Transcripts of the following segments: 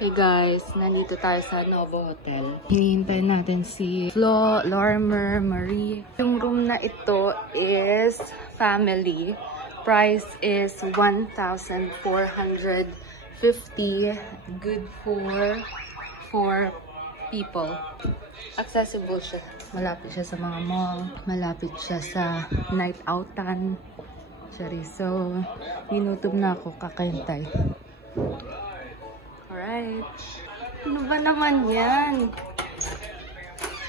Hey guys, nandito tayo sa Novo Hotel. Hinihintay natin si Flo, Lorimer, Marie. Yung room na ito is family. Price is 1,450. Good for 4 people. Accessible siya. Malapit siya sa mga mall. Malapit siya sa night outan. So, ginutom na ako, kakahintay. Alright. Ano ba naman yan?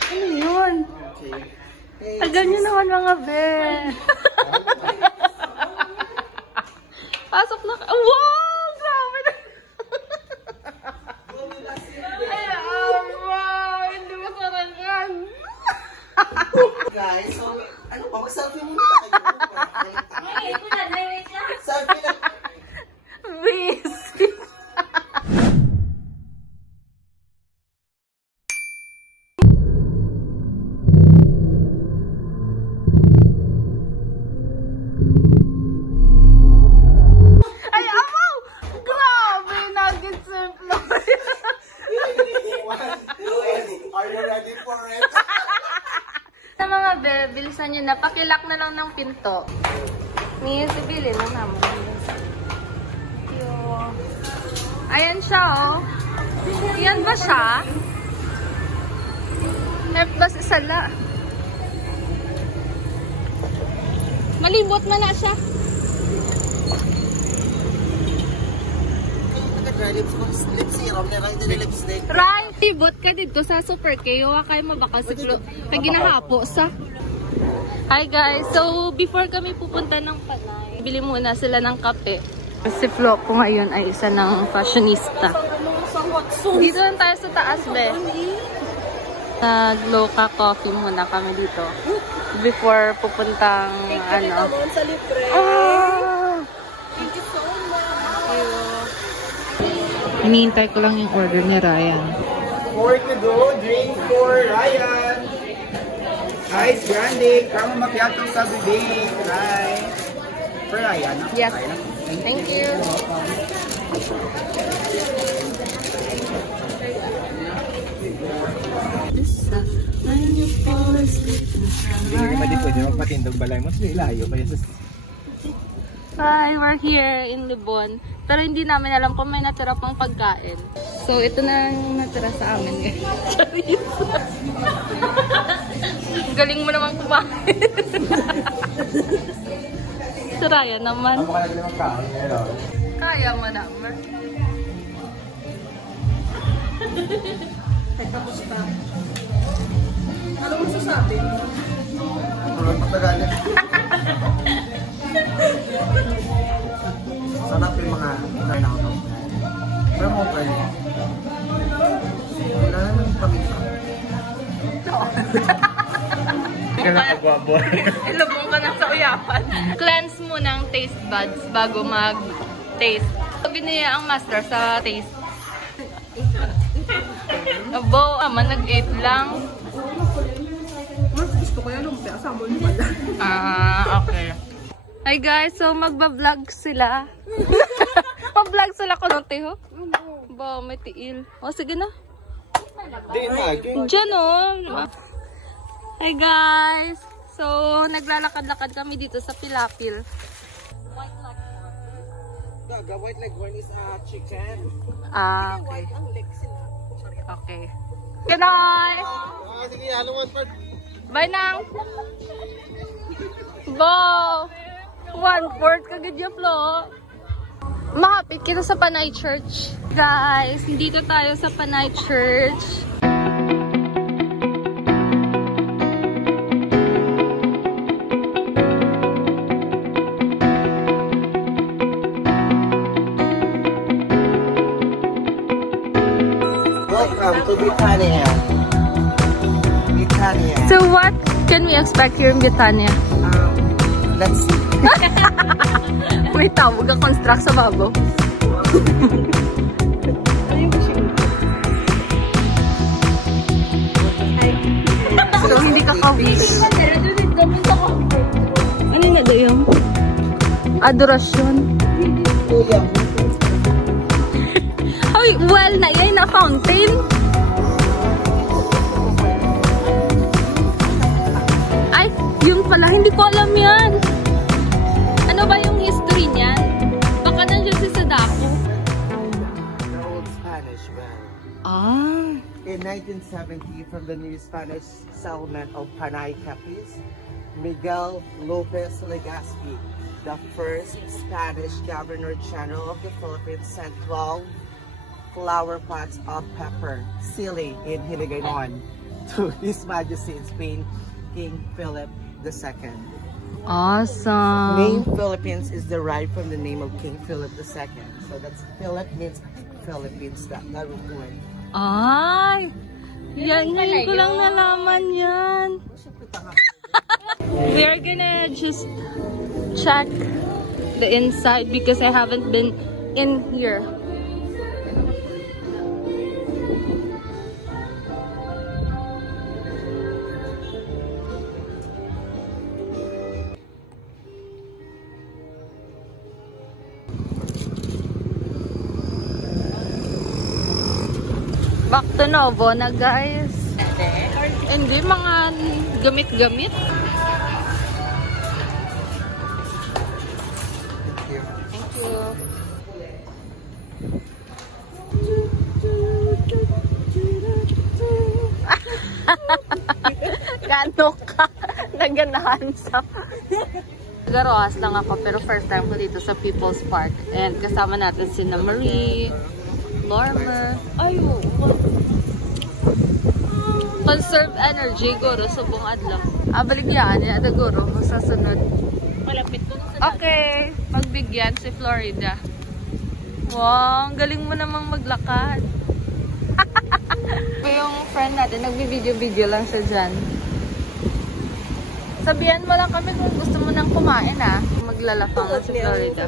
Ano yun? Tagal nyo naman mga be. Pasok na ka. Wow! Grabe na. Ay, wow! Hindi mo sarangan. Guys, so, ano pa? Mag-selfie muna tayo. Selfie na. Busy. Bilisan nyo na. Pakilak na lang ng pinto. Miss, ibili na naman. Ayan siya, oh. Yan ba siya? Nerf ba sa sala? Malibot man na siya. Lips serum na lang din lipstick. Right! Libot ka dito sa Super K. Huwag kayo mabaka si Flo. Pag ginahapo sa... Hi guys! So, before kami pupunta ng Panay, bili muna sila ng kape. Si Flo po ngayon ay isa ng fashionista. Dito lang tayo sa taas, be. Nag-loca coffee muna kami dito. Before pupuntang, ano. Oh! Thank you so much. Hinihintay ko lang yung order ni Ryan. 4 to go, drink for Ryan. Ice grande, caramel macchiato sabi day. Hi. For Ryan, no? Yes. Ryan. Thank you. Hindi pa din pwede magpatindog balay mo. Ilayo kaya sa... Hi, we're here in Lebon. Pero hindi namin alam kung may natira pang pagkain. So, ito na yung natira sa amin. Charis. Galing mo naman kumain. Saraya naman. Ako ka lang magkain, meron. Kaya mo naman. Tapos pa. Ano mo sasabi? Tulog magtagalan. Sarap yung mga kain ako. Pero mo pa rin. Wala naman yung pamilya. Hindi ka nakagwabo. Ilubong ka na sa uyapan. Cleanse mo ng taste buds bago mag-taste. Binaya ang master sa taste. Abo, ama, nag-8 lang. Mas gusto ko yan lumpia. Sabon mo pala. Okay. Hi guys, so magba-vlog sila. Mag-vlog sila ko ng tiho. Ba, may tiil. O, sige na. Diyan o. Hi guys. So, naglalakad-lakad kami dito sa Pilapil. The white leghorn is a chicken. Okay. Ang leg sila. Okay. Good night! Sige, halong one part. Bye nang! Bo! 1/4 kagad yung Flo. Mahapit kita sa Panay Church. Guys, dito tayo sa Panay Church. Welcome to Britannia. Britannia. So what can we expect here in Britannia? Let's see. May tawag ang construct sa babo. So hindi ka ka-wish. Ano na doon? Adorasyon. How Uy, well na yan na fountain. Ay, yun pala. Hindi ko alam yan. Ano ba yung history niyan? Baka nandiyan si Sadako. The old Spanish well. Ah. In 1970, from the new Spanish settlement of Panay Capiz, Miguel Lopez Legazpi, the first Spanish Governor General of the Philippines, sent 12 flower pots of pepper, sili in Hiligaynon, to His Majesty in Spain, King Philip II. Awesome. Name Philippines is derived from the name of King Philip II. So that's Philip means Philippines. That was good. Ay! Yan, ngayon ko lang nalaman yan. We're gonna just check the inside because I haven't been in here. Back to Novo na, guys. Hindi, mga gamit-gamit. Thank you. Gano ka naganahan sa... Garoas lang ako, pero first time ko dito sa People's Park. And kasama natin si Marie, Lormer. Ay, conserve energy, guro, sa buong adlaw. Baligyan niya, guro, sa sunod. Malapit ko sa Okay, pagbigyan si Florida. Wow, ang galing mo namang maglakad. Yung friend natin, nagbibideo-video lang siya dyan. Sabihan mo lang kami kung gusto mo nang kumain, ah. Maglalapang si Florida.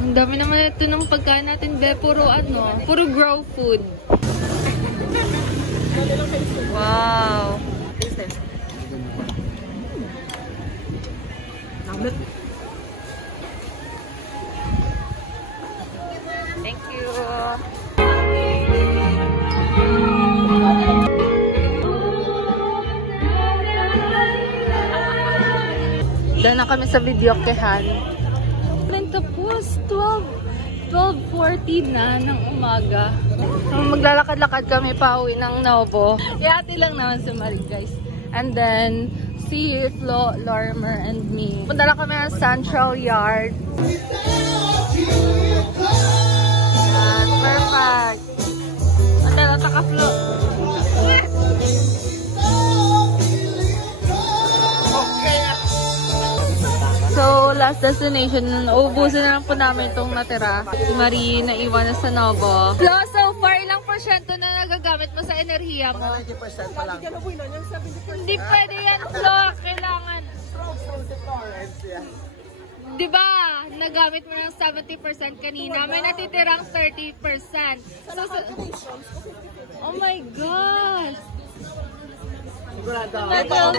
Ang dami naman ito ng pagkain natin, be. Puro ano, puro grow food. Wow. Thank you. Dahil na kami sa video kehan. Tapos 12:40 na ng umaga. Maglalakad-lakad kami pa uwi ng Novo. Yati lang naman si Marie, guys. And then, si Flo, Lormer, and me. Punta lang kami ng Central Yard. Yan, perfect. Ate, lata ka, Flo. So, last destination, uubusin na lang po namin itong natira. Si Marie, naiwan na sa Novo. Flo, so far, ilang porsyento na nagagamit mo sa enerhiya mo? 90% pa lang. Hindi pwede yan, Flo. Kailangan. Diba, nagamit mo ng 70% kanina. May natitirang 30%. So, oh my gosh. Sigurado. Ito,